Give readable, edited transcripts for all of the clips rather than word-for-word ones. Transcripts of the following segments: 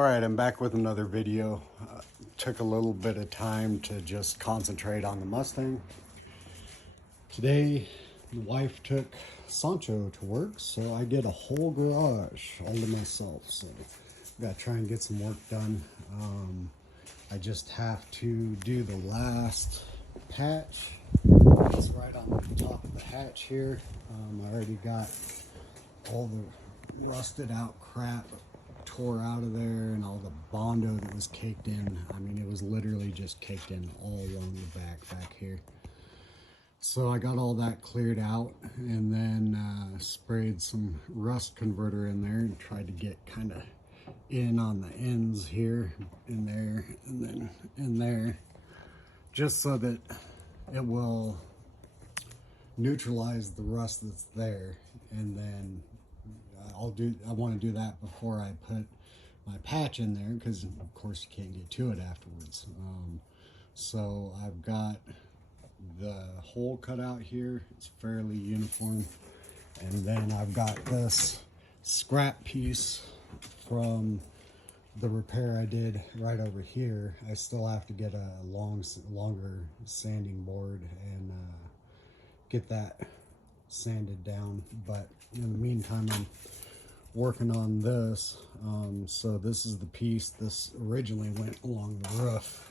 All right, I'm back with another video. Took a little bit of time to just concentrate on the Mustang. Today, the wife took Sancho to work, so I get a whole garage all to myself. So I gotta try and get some work done. I just have to do the last patch. It's right on the top of the hatch here. I already got all the rusted out crap tore out of there and all the Bondo that was caked in. I mean, it was literally just caked in all along the back here. So I got all that cleared out and then sprayed some rust converter in there and tried to get kind of in on the ends here, in there, and then in there, just so that it will neutralize the rust that's there. And then I want to do that before I put my patch in there, because of course you can't get to it afterwards. So I've got the hole cut out here. It's fairly uniform. And then I've got this scrap piece from the repair I did right over here. I still have to get a longer sanding board and get that sanded down, but in the meantime I'm working on this. So this is the piece. This originally went along the roof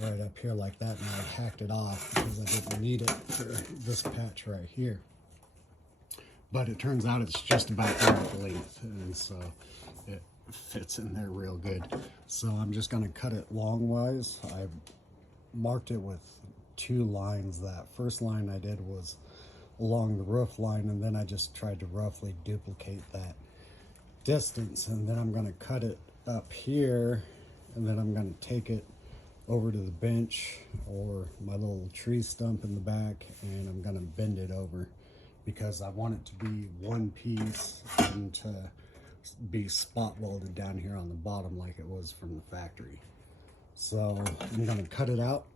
right up here like that, and I hacked it off because I didn't need it for this patch right here. But it turns out it's just about the right length, and so it fits in there real good. So I'm just going to cut it longwise. I marked it with 2 lines. That first line I did was along the roof line, and then I just tried to roughly duplicate that distance, and then I'm going to cut it up here, and then I'm going to take it over to the bench or my little tree stump in the back, and I'm going to bend it over because I want it to be one piece and to be spot welded down here on the bottom like it was from the factory. So I'm going to cut it out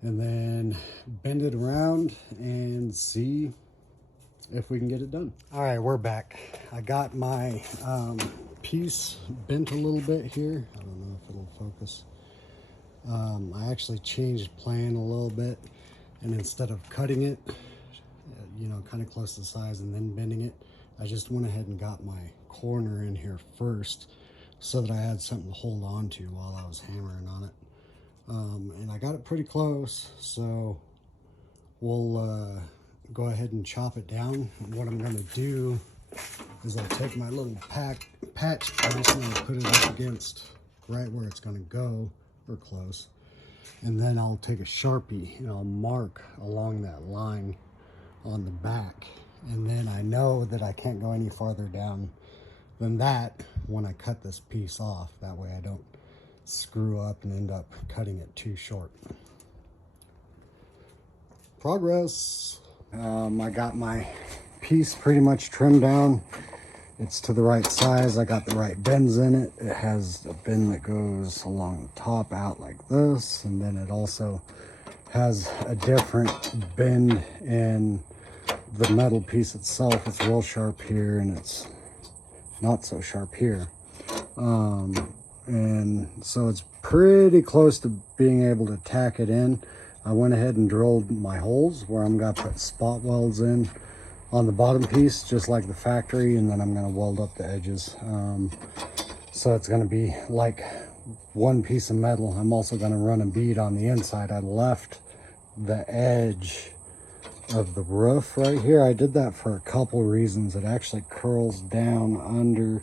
and then bend it around and see if we can get it done. All right, we're back. I got my piece bent a little bit here. I don't know if it'll focus. I actually changed plan a little bit, and instead of cutting it, you know, kind of close to the size and then bending it, I just went ahead and got my corner in here first so that I had something to hold on to while I was hammering on it. And I got it pretty close, so we'll go ahead and chop it down. And what I'm going to do is I'll take my little patch piece and I'll put it up against right where it's going to go, or close, and then I'll take a Sharpie and I'll mark along that line on the back, and then I know that I can't go any farther down than that when I cut this piece off. That way I don't screw up and end up cutting it too short. Progress. I got my piece pretty much trimmed down. It's to the right size. I got the right bends in it. It has a bend that goes along the top out like this, and then it also has a different bend in the metal piece itself. It's real sharp here and it's not so sharp here. And so it's pretty close to being able to tack it in. I went ahead and drilled my holes where I'm going to put spot welds in on the bottom piece, just like the factory, and then I'm going to weld up the edges. So it's going to be like one piece of metal. I'm also going to run a bead on the inside. I left the edge of the roof right here. I did that for a couple reasons. It actually curls down under,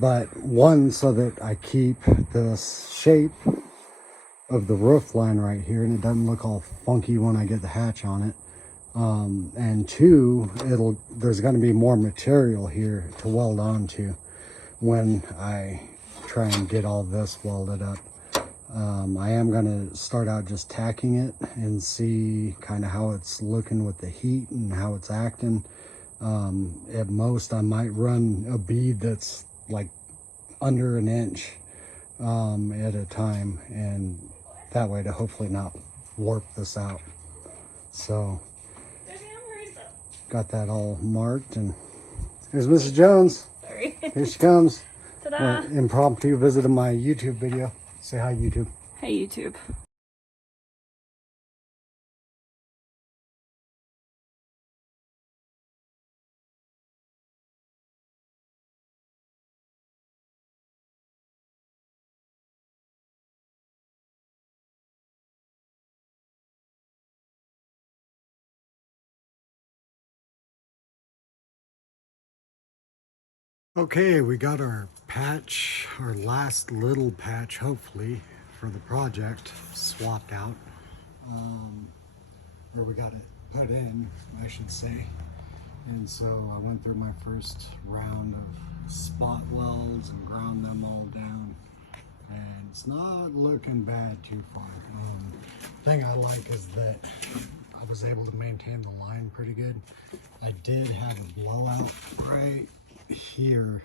but one, so that I keep the shape of the roof line right here and it doesn't look all funky when I get the hatch on it. And 2, there's going to be more material here to weld onto when I try and get all this welded up. I am going to start out just tacking it and see kind of how it's looking with the heat and how it's acting. At most I might run a bead that's like under an inch at a time, and that way to hopefully not warp this out. So got that all marked, and here's Mrs. Jones. There Sorry. Here she comes. Ta-da! Impromptu visit of my YouTube video. Say hi, YouTube. Hey, YouTube. Okay, we got our patch, our last little patch, hopefully, for the project swapped out. Or we got it put in, I should say. And so I went through my first round of spot welds and ground them all down. And it's not looking bad too far. Thing I like is that I was able to maintain the line pretty good. I did have a blowout right here,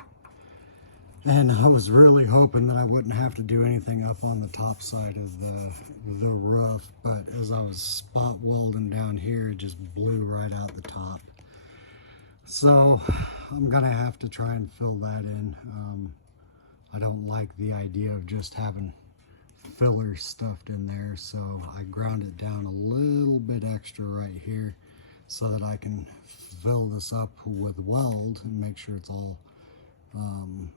and I was really hoping that I wouldn't have to do anything up on the top side of the roof, but as I was spot welding down here, it just blew right out the top. So I'm gonna have to try and fill that in. I don't like the idea of just having filler stuffed in there, so I ground it down a little bit extra right here so that I can fill this up with weld and make sure it's all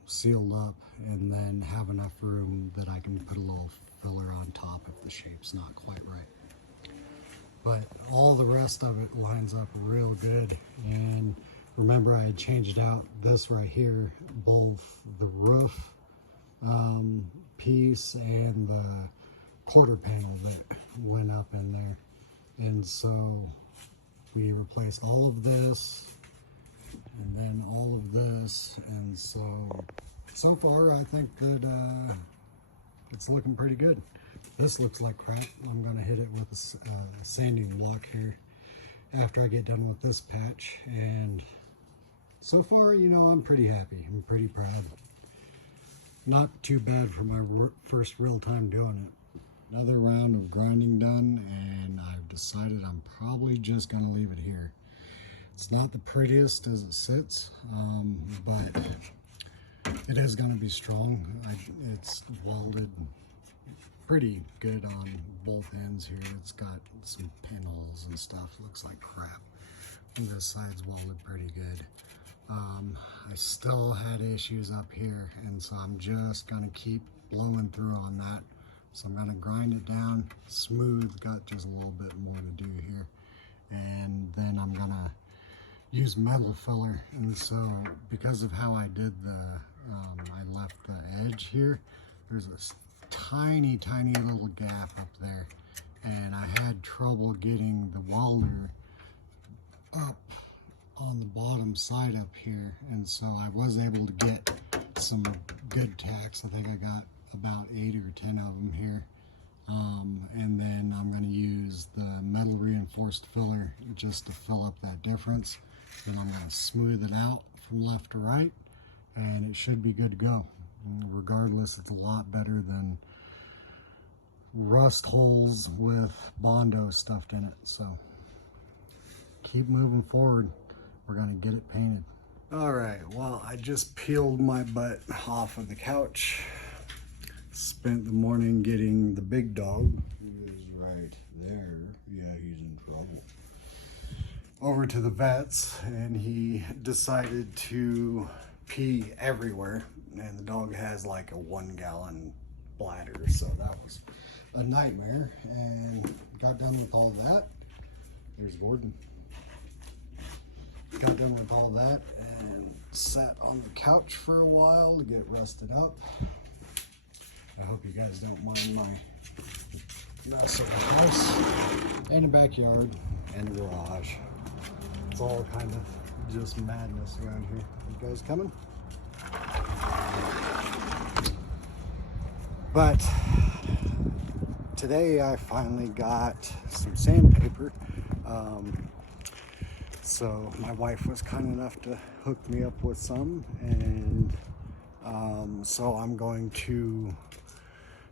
sealed up, and then have enough room that I can put a little filler on top if the shape's not quite right. But all the rest of it lines up real good. And remember, I had changed out this right here, both the roof piece and the quarter panel that went up in there. And so we replaced all of this and then all of this, and so far I think that it's looking pretty good. This looks like crap. I'm gonna hit it with a sanding block here after I get done with this patch, and so far, you know, I'm pretty happy. I'm pretty proud. Not too bad for my first real time doing it. Another round of grinding done, and I've decided I'm probably just gonna leave it here. It's not the prettiest as it sits, but it is going to be strong. It's welded pretty good on both ends here. It's got some pinholes and stuff. Looks like crap. And this side's welded pretty good. I still had issues up here, and so I'm just going to keep blowing through on that. So I'm going to grind it down smooth. Got just a little bit more to do here. And then I'm going to use metal filler, and so because of how I did I left the edge here, there's a tiny little gap up there, and I had trouble getting the welder up on the bottom side up here, and so I was able to get some good tacks. I think I got about 8 or 10 of them here. And then I'm going to use the metal reinforced filler just to fill up that difference. Then I'm going to smooth it out from left to right, and it should be good to go. And regardless, it's a lot better than rust holes with Bondo stuffed in it. So keep moving forward. We're going to get it painted. All right, well, I just peeled my butt off of the couch. Spent the morning getting the big dog, who is right there. Yeah, he's in trouble. Over to the vet's, and he decided to pee everywhere, and the dog has like a 1 gallon bladder, so that was a nightmare. And got done with all that. There's Gordon. Got done with all that and sat on the couch for a while to get rested up. I hope you guys don't mind my mess of the house and the backyard and the garage. It's all kind of just madness around here. You guys coming? But today I finally got some sandpaper. So my wife was kind enough to hook me up with some, and so I'm going to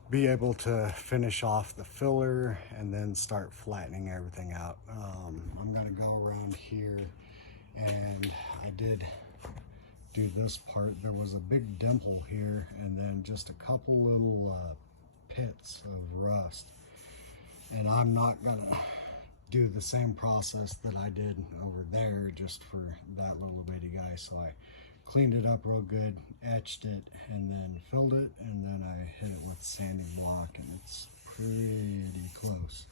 be able to finish off the filler and then start flattening everything out. I'm gonna go around here, and I did do this part. There was a big dimple here and then just a couple little pits of rust. And I'm not gonna do the same process that I did over there just for that little bitty guy. So I cleaned it up real good, etched it, and then filled it, and then I hit it with sanding block, and it's pretty close.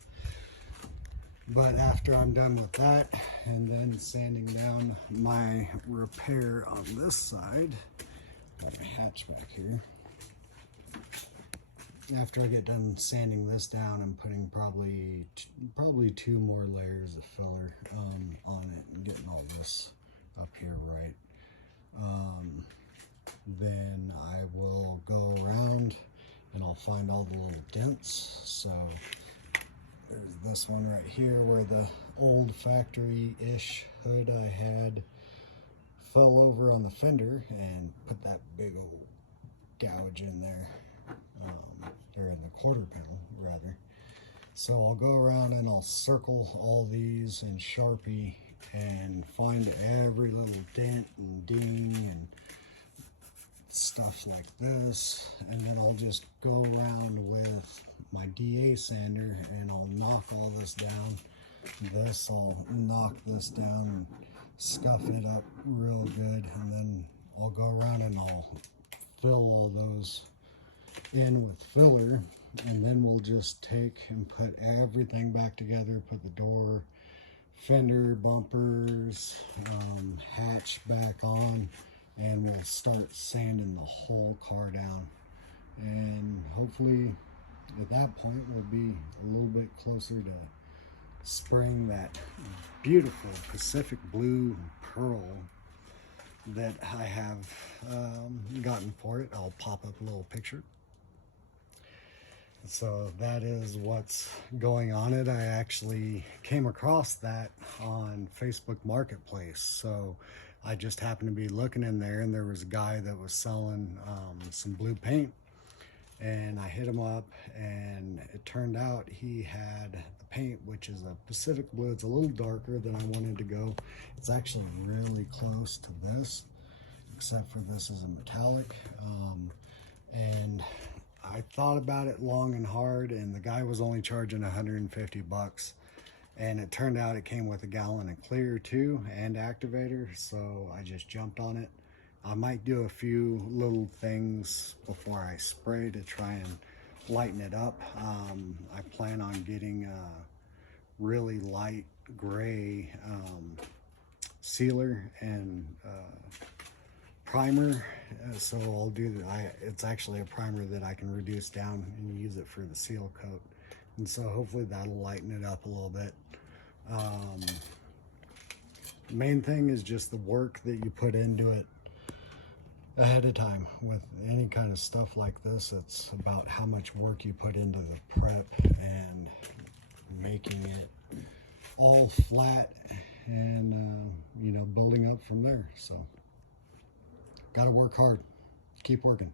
But after I'm done with that, and then sanding down my repair on this side, got my hatchback here. After I get done sanding this down, I'm putting probably 2 more layers of filler on it and getting all this up here right. Then I will go around and I'll find all the little dents. So there's this one right here where the old factory-ish hood I had fell over on the fender and put that big old gouge in there, or in the quarter panel rather. So I'll go around and I'll circle all these in Sharpie and find every little dent and ding and stuff like this, and then I'll just go around with my DA sander and I'll knock all this down. This, I'll knock this down and scuff it up real good, and then I'll go around and I'll fill all those in with filler, and then we'll just take and put everything back together, put the door, fender, bumpers, hatch back on, and we'll start sanding the whole car down. And hopefully at that point we'll be a little bit closer to spraying that beautiful Pacific Blue Pearl that I have gotten for it. I'll pop up a little picture. So that is what's going on it. I actually came across that on Facebook Marketplace. So I just happened to be looking in there, and there was a guy that was selling some blue paint, and I hit him up, and it turned out he had the paint, which is a Pacific Blue. It's a little darker than I wanted to go. It's actually really close to this, except for this is a metallic. And I thought about it long and hard, and the guy was only charging 150 bucks. And it turned out it came with a gallon of clear too, and activator, so I just jumped on it. I might do a few little things before I spray to try and lighten it up. I plan on getting a really light gray sealer and primer. So I'll do that. It's actually a primer that I can reduce down and use it for the seal coat. And so hopefully that'll lighten it up a little bit. Main thing is just the work that you put into it ahead of time. With any kind of stuff like this, it's about how much work you put into the prep and making it all flat and you know, building up from there. So gotta work hard, keep working.